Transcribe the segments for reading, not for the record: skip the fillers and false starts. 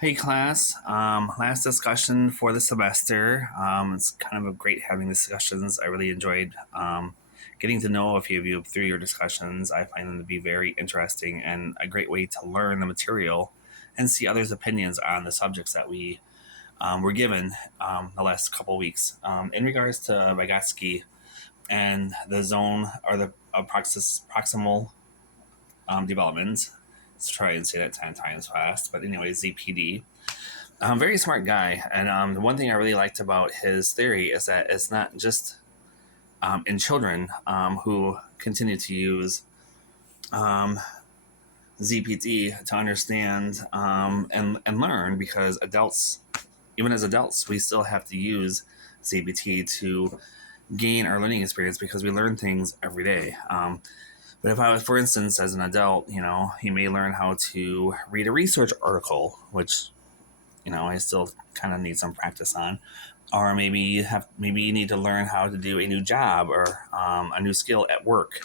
Hey class, last discussion for the semester. It's kind of great having discussions. I really enjoyed getting to know a few of you through your discussions. I find them to be very interesting and a great way to learn the material and see others' opinions on the subjects that we were given the last couple of weeks. In regards to Vygotsky and the zone or the proximal development, let's try and say that 10 times fast. But anyway, ZPD. Very smart guy, and the one thing I really liked about his theory is that it's not just in children who continue to use um, ZPT to understand and learn, because adults, even as adults, we still have to use ZPT to gain our learning experience because we learn things every day. But if I was, for instance, as an adult, you may learn how to read a research article, which I still kind of need some practice on. Or maybe you need to learn how to do a new job or a new skill at work.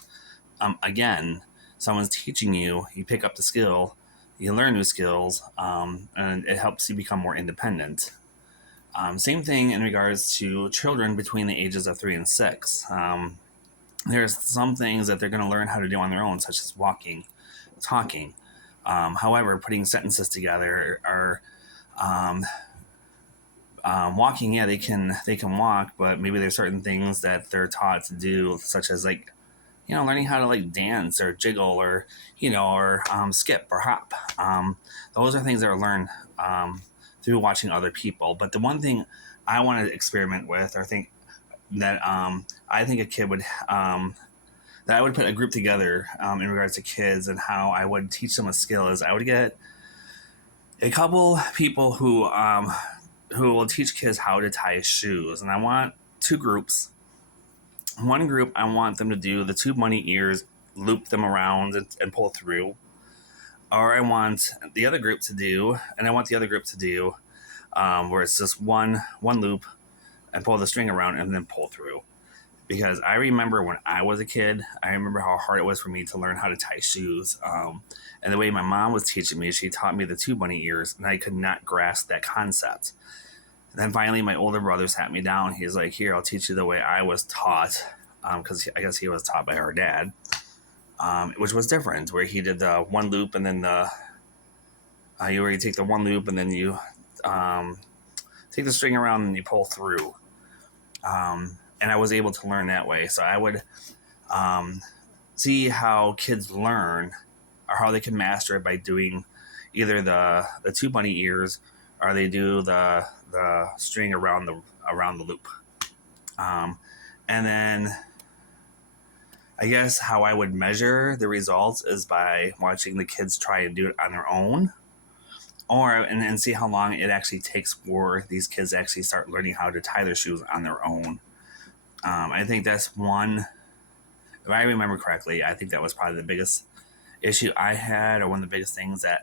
Again, someone's teaching you, you pick up the skill, you learn new skills, and it helps you become more independent. Same thing in regards to children between the ages of 3 and 6. There's some things that they're going to learn how to do on their own, such as walking, talking. However, putting sentences together or walking, yeah, they can walk, but maybe there's certain things that they're taught to do, such as learning how to dance or jiggle or skip or hop. Those are things that are learned through watching other people. But the one thing I want to experiment with, or think that I think a kid would that I would put a group together in regards to kids and how I would teach them a skill, is I would get a couple people who will teach kids how to tie shoes. And I want two groups. One group, I want them to do the two bunny ears, loop them around and pull through. Or I want the other group to do, where it's just one loop and pull the string around and then pull through. Because I remember when I was a kid, I remember how hard it was for me to learn how to tie shoes. And the way my mom was teaching me, she taught me the two bunny ears, and I could not grasp that concept. And then finally, my older brother sat me down. He's like, "Here, I'll teach you the way I was taught," because I guess he was taught by our dad, which was different, where he did the one loop and then you already take the one loop and then you take the string around and you pull through. And I was able to learn that way. So I would see how kids learn or how they can master it by doing either the two bunny ears, or they do the string around the loop. And then I guess how I would measure the results is by watching the kids try and do it on their own, and see how long it actually takes for these kids to actually start learning how to tie their shoes on their own. I think that's one, if I remember correctly, I think that was probably the biggest issue I had, or one of the biggest things that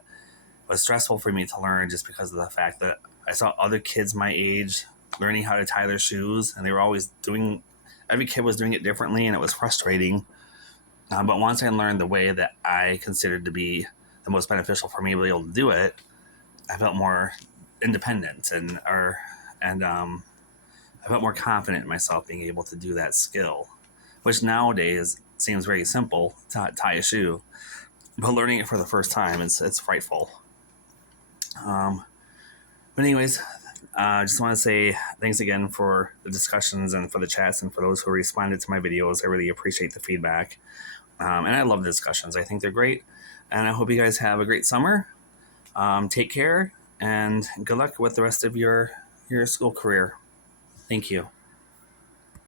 was stressful for me to learn, just because of the fact that I saw other kids my age learning how to tie their shoes, and they were always every kid was doing it differently, and it was frustrating. But once I learned the way that I considered to be the most beneficial for me to be able to do it, I felt more independent and I felt more confident in myself being able to do that skill, which nowadays seems very simple to tie a shoe, but learning it for the first time, it's frightful. But anyways, I just want to say thanks again for the discussions and for the chats and for those who responded to my videos. I really appreciate the feedback. And I love the discussions. I think they're great. And I hope you guys have a great summer. Take care and good luck with the rest of your school career. Thank you.